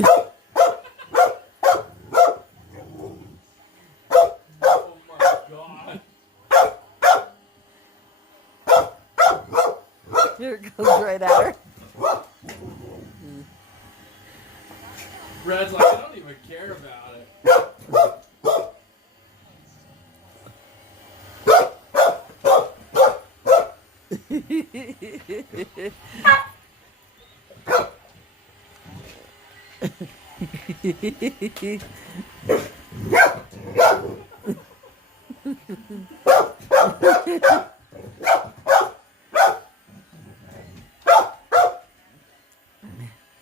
Oh my god. Here it goes right at her. Brad's like, I don't even care about it.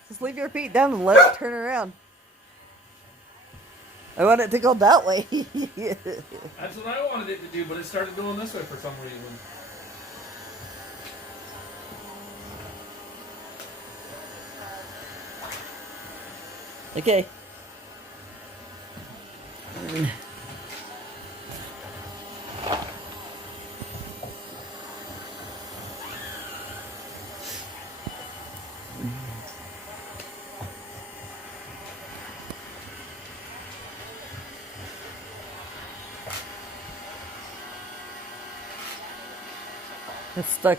Just leave your feet down and let it turn around. I want it to go that way. That's what I wanted it to do, but it started going this way for some reason. Okay. It's stuck.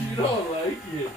You don't like it.